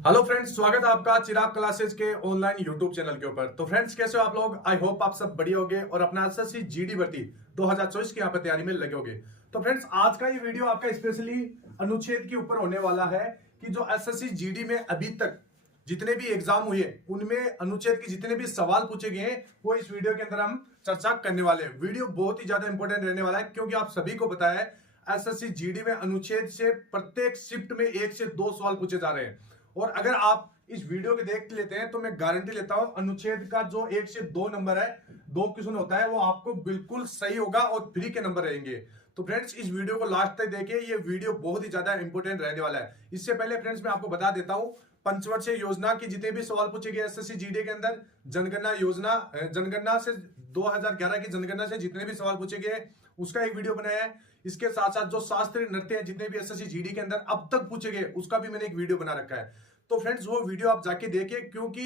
Hello friends, स्वागत है आपका चिराग क्लासेस के ऑनलाइन यूट्यूब चैनल के ऊपर। तो फ्रेंड्स, कैसे हो आप लोग? आई होप आप सब बढ़िया होगे और अपना एसएससी जीडी भर्ती 2024 की यहाँ पे तैयारी में लगे होगे। तो फ्रेंड्स, आज का ये वीडियो आपका स्पेशली अनुच्छेद के ऊपर होने वाला है कि जो एसएससी जीडी में अभी तक जितने भी एग्जाम हुए उनमें अनुच्छेद के जितने भी सवाल पूछे गए हैं वो इस वीडियो के अंदर हम चर्चा करने वाले हैं। वीडियो बहुत ही ज्यादा इंपॉर्टेंट रहने वाला है क्योंकि आप सभी को पता है एसएससी जीडी में अनुच्छेद से प्रत्येक शिफ्ट में 1 से 2 सवाल पूछे जा रहे हैं। और अगर आप इस वीडियो के देख लेते हैं तो मैं गारंटी लेता हूं अनुच्छेद का जो 1 से 2 नंबर है, 2 क्वेश्चन होता है, वो आपको बिल्कुल सही होगा और फ्री के नंबर रहेंगे। तो फ्रेंड्स, इस वीडियो को लास्ट तक देखिए, ये वीडियो बहुत ही ज्यादा इंपॉर्टेंट रहने वाला है। इससे पहले फ्रेंड्स मैं आपको बता देता हूं पंचवर्षीय योजना की जितने भी सवाल पूछे गए एसएससी जीडी के अंदर, जनगणना योजना, जनगणना से 2011 की जनगणना से जितने भी सवाल पूछे गए उसका एक वीडियो बनाया है। इसके साथ साथ जो शास्त्रीय नृत्य है जितने भी एसएससी जीडी के अंदर अब तक पूछे गए उसका भी मैंने एक वीडियो बना रखा है। तो फ्रेंड्स, वो वीडियो आप जाके देखिए क्योंकि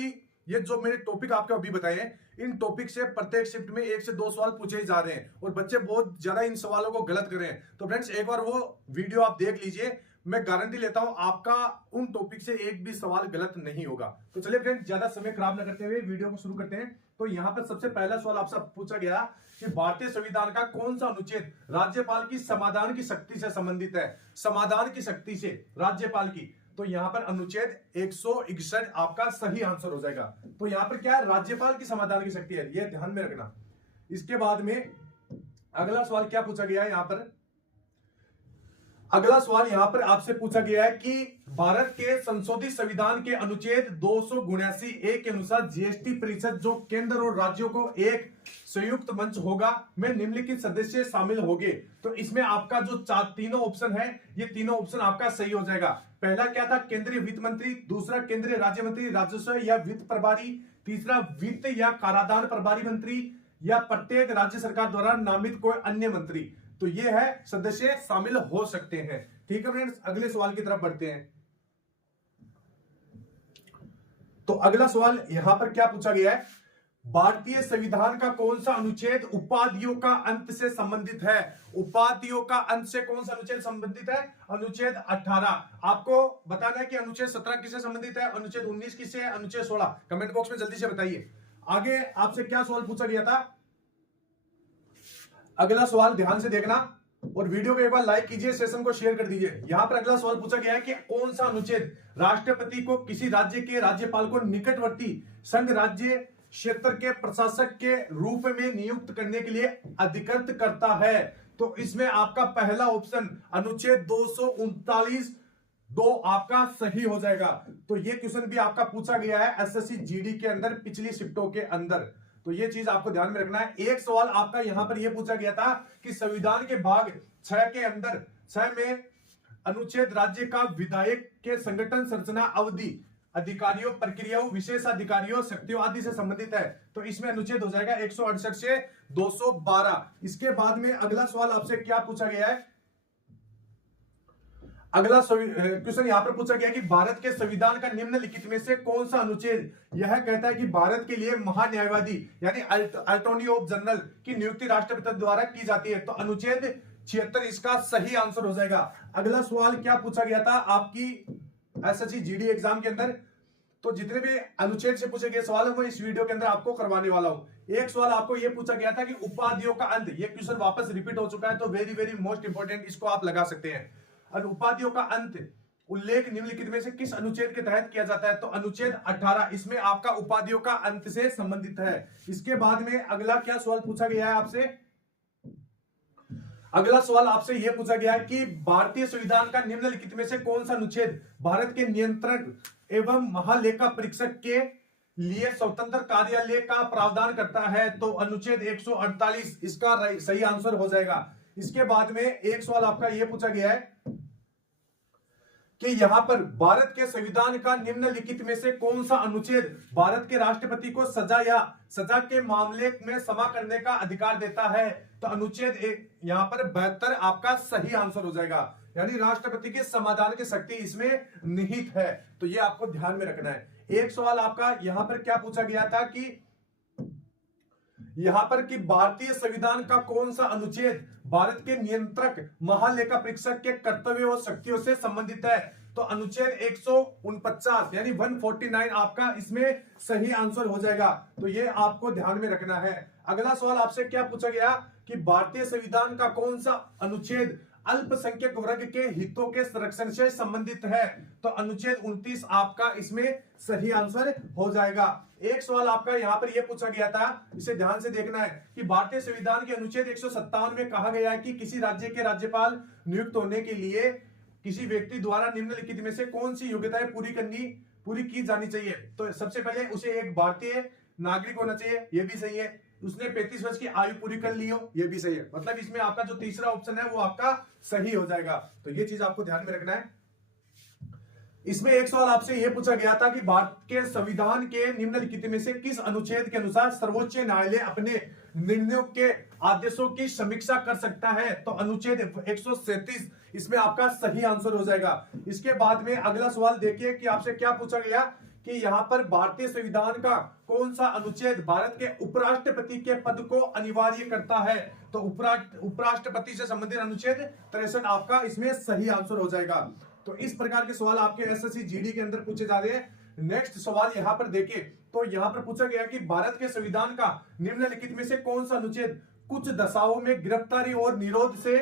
ये जो मैंने टॉपिक आपको अभी बताए हैं इन टॉपिक से प्रत्येक शिफ्ट में 1 से 2 सवाल पूछे ही जा रहे हैं और बच्चे बहुत ज्यादा इन सवालों को गलत कर रहे हैं। तो फ्रेंड्स, एक बार वो वीडियो आप देख लीजिए, मैं गारंटी लेता हूं आपका उन टॉपिक से एक भी सवाल गलत नहीं होगा। तो चलिए फ्रेंड्स, ज्यादा समय खराब न करते हुए वीडियो को शुरू करते हैं। तो यहाँ पर सबसे पहला सवाल आपसे पूछा गया कि भारतीय संविधान का कौन सा अनुच्छेद राज्यपाल की समाधान की शक्ति से संबंधित है? समाधान की शक्ति से राज्यपाल की, तो यहां पर अनुच्छेद 161 आपका सही आंसर हो जाएगा। तो यहां पर क्या है, राज्यपाल की समाधान की शक्ति है, यह ध्यान में रखना। इसके बाद में अगला सवाल क्या पूछा गया है यहां पर, अगला सवाल यहां पर आपसे पूछा गया है कि भारत के संशोधित संविधान के अनुच्छेद 279 के अनुसार जीएसटी परिषद जो केंद्र और राज्यों को एक संयुक्त मंच होगा में निम्नलिखित सदस्य शामिल होंगे। तो इसमें आपका जो तीनों ऑप्शन है, ये तीनों ऑप्शन आपका सही हो जाएगा। पहला क्या था, केंद्रीय वित्त मंत्री, दूसरा केंद्रीय राज्य मंत्री राजस्व या वित्त प्रभारी, तीसरा वित्त या कराधान प्रभारी मंत्री, या प्रत्येक राज्य सरकार द्वारा नामित कोई अन्य मंत्री। तो ये है सदस्य शामिल हो सकते हैं। ठीक है फ्रेंड्स, अगले सवाल की तरफ बढ़ते हैं। तो अगला सवाल यहां पर क्या पूछा गया है, भारतीय संविधान का कौन सा अनुच्छेद उपाधियों का अंत से संबंधित है? उपाधियों का अंत से कौन सा अनुच्छेद संबंधित है? अनुच्छेद 18। आपको बताना है कि अनुच्छेद 17 किससे संबंधित है, अनुच्छेद 19 किससे है, अनुच्छेद 16? कमेंट बॉक्स में जल्दी से बताइए। आगे आपसे क्या सवाल पूछा गया था, अगला सवाल ध्यान से देखना और वीडियो को एक बार लाइक कीजिए, सेशन को शेयर कर दीजिए। यहां पर अगला सवाल पूछा गया है कि कौन सा अनुच्छेद राष्ट्रपति को किसी राज्य के राज्यपाल को निकटवर्ती संघ राज्य क्षेत्र के प्रशासक के रूप में नियुक्त करने के लिए अधिकृत करता है? तो इसमें आपका पहला ऑप्शन अनुच्छेद 239 दो आपका सही हो जाएगा। तो ये क्वेश्चन भी आपका पूछा गया है एसएससी जीडी के अंदर पिछली शिफ्टों के अंदर, तो ये चीज आपको ध्यान में रखना है। एक सवाल आपका यहां पर यह पूछा गया था कि संविधान के भाग 6 के अंदर 6 में अनुच्छेद राज्य का विधायक के संगठन संरचना अवधि अधिकारियों प्रक्रियाओं विशेषाधिकारियों शक्तियों आदि से संबंधित है। तो इसमें अनुच्छेद हो जाएगा 168 से 212। इसके बाद में अगला सवाल आपसे क्या पूछा गया है, अगला क्वेश्चन यहां पर पूछा गया कि भारत के संविधान का निम्नलिखित में से कौन सा अनुच्छेद यह कहता है कि भारत के लिए महान्यायवादी यानी अटॉर्नी ऑफ जनरल की नियुक्ति राष्ट्रपति द्वारा की जाती है? तो अनुच्छेद 76 इसका सही आंसर हो जाएगा। अगला सवाल क्या पूछा गया था आपकी एसएससी जीडी एग्जाम के अंदर, तो जितने भी अनुच्छेद से पूछे गए सवाल है वो इस वीडियो के अंदर आपको करवाने वाला हूं। एक सवाल आपको यह पूछा गया था कि उपाधियों का अंत, ये क्वेश्चन वापस रिपीट हो चुका है, तो वेरी वेरी मोस्ट इंपोर्टेंट, इसको आप लगा सकते हैं। उपाधियों का अंत उल्लेख निम्नलिखित में से किस अनुच्छेद के तहत किया जाता है? तो अनुच्छेद 18 इसमें आपका उपाधियों का अंत से संबंधित है। इसके बाद में अगला क्या सवाल पूछा गया है आपसे, अगला सवाल आपसे यह पूछा गया है कि भारतीय संविधान का निम्नलिखित में से कौन सा अनुच्छेद भारत के नियंत्रक एवं महालेखा परीक्षक के लिए स्वतंत्र कार्यालय का प्रावधान करता है? तो अनुच्छेद 148 इसका सही आंसर हो जाएगा। इसके बाद में एक सवाल आपका यह पूछा गया है कि यहां पर भारत के संविधान का निम्नलिखित में से कौन सा अनुच्छेद भारत के राष्ट्रपति को सजा या सजा के मामले में क्षमा करने का अधिकार देता है? तो अनुच्छेद यहां पर 72 आपका सही आंसर हो जाएगा, यानी राष्ट्रपति के समाधान की शक्ति इसमें निहित है। तो ये आपको ध्यान में रखना है। एक सवाल आपका यहां पर क्या पूछा गया था कि यहाँ पर कि भारतीय संविधान का कौन सा अनुच्छेद भारत के नियंत्रक महालेखा परीक्षक के कर्तव्य और शक्तियों से संबंधित है? तो अनुच्छेद 149 यानी 149 आपका इसमें सही आंसर हो जाएगा। तो ये आपको ध्यान में रखना है। अगला सवाल आपसे क्या पूछा गया कि भारतीय संविधान का कौन सा अनुच्छेद अल्पसंख्यक वर्ग के हितों के संरक्षण से संबंधित है? तो अनुच्छेद 29 आपका इसमें सही आंसर हो जाएगा। एक सवाल आपका यहां पर यह पूछा गया था, इसे ध्यान से देखना है कि भारतीय संविधान के अनुच्छेद 157 में कहा गया है कि किसी राज्य के राज्यपाल नियुक्त होने के लिए किसी व्यक्ति द्वारा निम्नलिखित में से कौन सी योग्यताएं पूरी की जानी चाहिए? तो सबसे पहले उसे एक भारतीय नागरिक होना चाहिए, यह भी सही है। उसने 35 वर्ष की आयु पूरी कर ली हो, यह भी सही है। मतलब इसमें आपका जो तीसरा ऑप्शन है वो आपका सही हो जाएगा। तो ये चीज आपको ध्यान में रखना है। इसमें एक सवाल आपसे यह पूछा गया था कि भारत के संविधान के निम्नलिखित में से किस अनुच्छेद के अनुसार सर्वोच्च न्यायालय अपने निर्णयों के आदेशों की समीक्षा कर सकता है? तो अनुच्छेद 137 इसमें आपका सही आंसर हो जाएगा। इसके बाद में अगला सवाल देखिए कि आपसे क्या पूछा गया कि यहां पर भारतीय संविधान का कौन सा अनुच्छेद भारत के उपराष्ट्रपति के पद को अनिवार्य करता है? तो उपराष्ट्रपति से संबंधित अनुच्छेद 63 आपका इसमें सही आंसर हो जाएगा। तो इस प्रकार के सवाल आपके एसएससी जीडी के अंदर पूछे जा रहे हैं। नेक्स्ट सवाल यहां पर देखिए, तो यहां पर पूछा गया कि भारत के संविधान का निम्नलिखित में से कौन सा अनुच्छेद कुछ दशाओं में गिरफ्तारी और निरोध से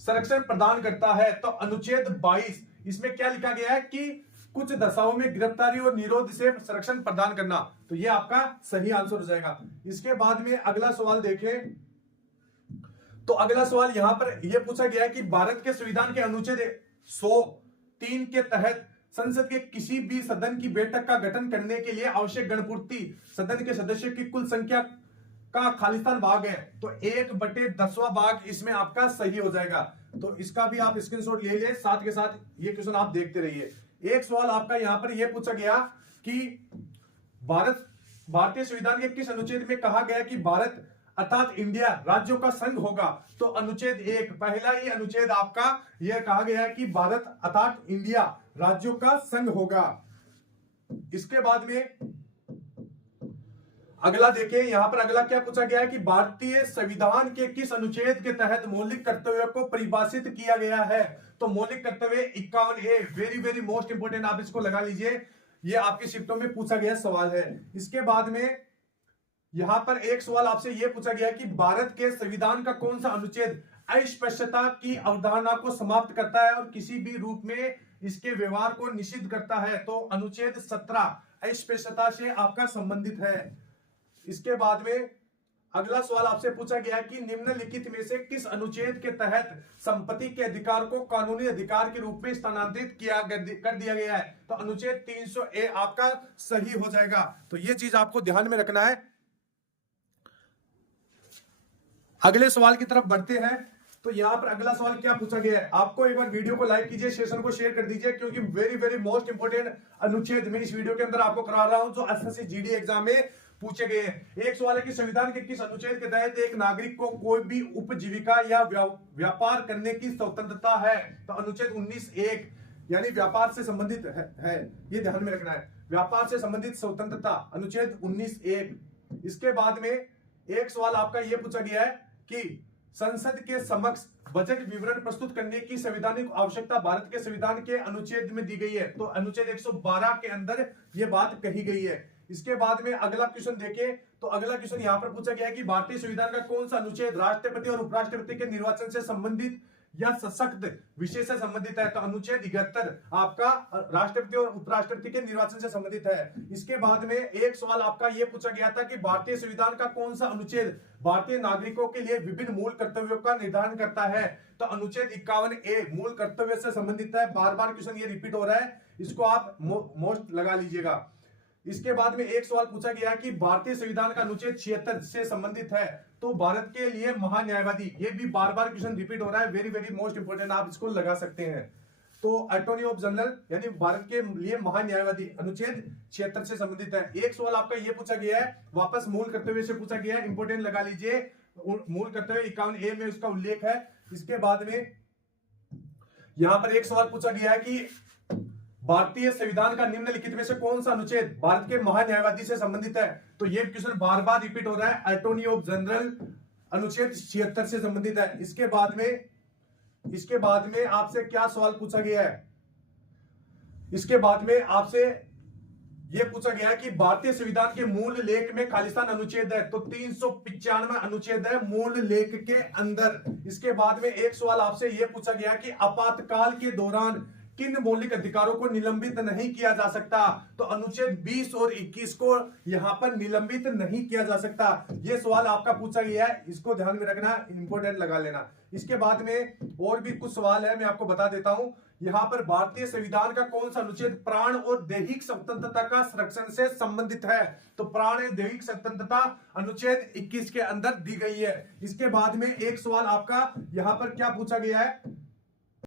संरक्षण प्रदान करता है? तो अनुच्छेद 22 इसमें क्या लिखा गया है कि कुछ दशाओं में गिरफ्तारी और निरोध से संरक्षण प्रदान करना। तो यह आपका सही आंसर हो जाएगा। इसके बाद में अगला सवाल देखें, तो अगला सवाल यहां पर यह पूछा गया है कि भारत के संविधान के अनुच्छेद 103 के तहत संसद के किसी भी सदन की बैठक का गठन करने के लिए आवश्यक गणपूर्ति सदन के सदस्यों की कुल संख्या का खालिस्तान भाग है। तो 1/10वां भाग इसमें आपका सही हो जाएगा। तो इसका भी आप स्क्रीनशॉट ले ले, साथ के साथ ये क्वेश्चन आप देखते रहिए। एक सवाल आपका यहां पर यह पूछा गया कि भारतीय संविधान के किस अनुच्छेद में कहा गया कि भारत अर्थात इंडिया राज्यों का संघ होगा? तो अनुच्छेद 1 पहला ही अनुच्छेद आपका यह कहा गया है कि भारत अर्थात इंडिया राज्यों का संघ होगा। इसके बाद में अगला देखिए, यहां पर अगला क्या पूछा गया है कि भारतीय संविधान के किस अनुच्छेद के तहत मौलिक कर्तव्यों को परिभाषित किया गया है? तो मौलिक कर्तव्य 51A, very very most important, आप इसको लगा लीजिए, ये आपकी शिफ्टों में पूछा गया सवाल है। इसके बाद में यहां पर एक सवाल आपसे यह पूछा गया कि भारत के संविधान का कौन सा अनुच्छेद अस्पृश्यता की अवधारणा को समाप्त करता है और किसी भी रूप में इसके व्यवहार को निषिद्ध करता है? तो अनुच्छेद 17 अस्पृश्यता से आपका संबंधित है। इसके बाद में अगला सवाल आपसे पूछा गया कि निम्नलिखित में से किस अनुच्छेद के तहत संपत्ति के अधिकार को कानूनी अधिकार के रूप में स्थानांतरित कर दिया गया है? तो अनुच्छेद 300A आपका सही हो जाएगा। तो यह चीज आपको ध्यान में रखना है। अगले सवाल की तरफ बढ़ते हैं। तो यहां पर अगला सवाल क्या पूछा गया है? आपको एक बार वीडियो को लाइक कीजिए, सेशन को शेयर कर दीजिए, क्योंकि वेरी वेरी मोस्ट इंपोर्टेंट अनुच्छेद में इस वीडियो के अंदर आपको करा रहा हूं जो एसएससी जीडी एग्जाम में पूछे गए हैं। एक सवाल है कि संविधान के किस अनुच्छेद के तहत एक नागरिक को कोई भी उपजीविका या व्यापार करने की स्वतंत्रता है? तो अनुच्छेद 19(1) यानी व्यापार से संबंधित है, ये ध्यान में रखना है, व्यापार से संबंधित स्वतंत्रता अनुच्छेद 19(1). इसके बाद में एक सवाल आपका यह पूछा गया है कि संसद के समक्ष बजट विवरण प्रस्तुत करने की संवैधानिक आवश्यकता भारत के संविधान के अनुच्छेद में दी गई है। तो अनुच्छेद 112 के अंदर यह बात कही गई है। इसके बाद में अगला क्वेश्चन देखें, तो अगला क्वेश्चन यहां पर पूछा गया है कि भारतीय संविधान का कौन सा अनुच्छेद राष्ट्रपति और उपराष्ट्रपति के निर्वाचन से संबंधित या सशक्त विषय से संबंधित है? तो अनुच्छेद 71 आपका राष्ट्रपति और उपराष्ट्रपति के निर्वाचन से संबंधित है। इसके बाद में एक सवाल आपका यह पूछा गया था कि भारतीय संविधान का कौन सा अनुच्छेद भारतीय नागरिकों के लिए विभिन्न मूल कर्तव्यों का निर्धारण करता है? तो अनुच्छेद 51A मूल कर्तव्य से संबंधित है। बार बार क्वेश्चन ये रिपीट हो रहा है, इसको आप मोस्ट लगा लीजिएगा। इसके बाद में एक सवाल पूछा गया कि भारतीय संविधान का अनुच्छेद 76 से संबंधित है तो भारत के लिए महान्यायवादी, ये भी बार बार क्वेश्चन रिपीट हो रहा है, वेरी वेरी मोस्ट इंपोर्टेंट, आप इसको लगा सकते हैं। तो अटॉर्नी ऑफ जनरल यानी भारत के लिए महान्यायवादी अनुच्छेद 76 से संबंधित है। एक सवाल आपका यह पूछा गया है, वापस मूल कर्तव्य से पूछा गया है, इंपोर्टेंट लगा लीजिए, मूल कर्तव्य 51A में उसका उल्लेख है। इसके बाद में यहां पर एक सवाल पूछा गया है कि भारतीय संविधान का निम्नलिखित में से कौन सा अनुच्छेद भारत के महान्यायवादी से संबंधित है? तो ये क्वेश्चन बार बार रिपीट हो रहा है। अटॉर्नी ऑफ जनरल अनुच्छेद 76 से संबंधित है। इसके बाद में आपसे क्या सवाल पूछा गया है? इसके बाद में आपसे यह पूछा गया है कि भारतीय संविधान के मूल लेख में खालिस्तान अनुच्छेद है, तो 395 अनुच्छेद है मूल लेख के अंदर। इसके बाद में एक सवाल आपसे यह पूछा गया कि आपातकाल के दौरान किन मौलिक अधिकारों को निलंबित नहीं किया जा सकता? तो अनुच्छेद 20 और 21 को यहां पर निलंबित नहीं किया जा सकता। यह सवाल आपका पूछा गया है, इसको ध्यान में रखना, इंपॉर्टेंट लगा लेना। इसके बाद में और भी कुछ सवाल है, मैं आपको बता देता हूं। यहां पर भारतीय संविधान का कौन सा अनुच्छेद प्राण और दैहिक स्वतंत्रता का संरक्षण से संबंधित है? तो प्राण और दैहिक स्वतंत्रता अनुच्छेद 21 के अंदर दी गई है। इसके बाद में एक सवाल आपका यहां पर क्या पूछा गया है?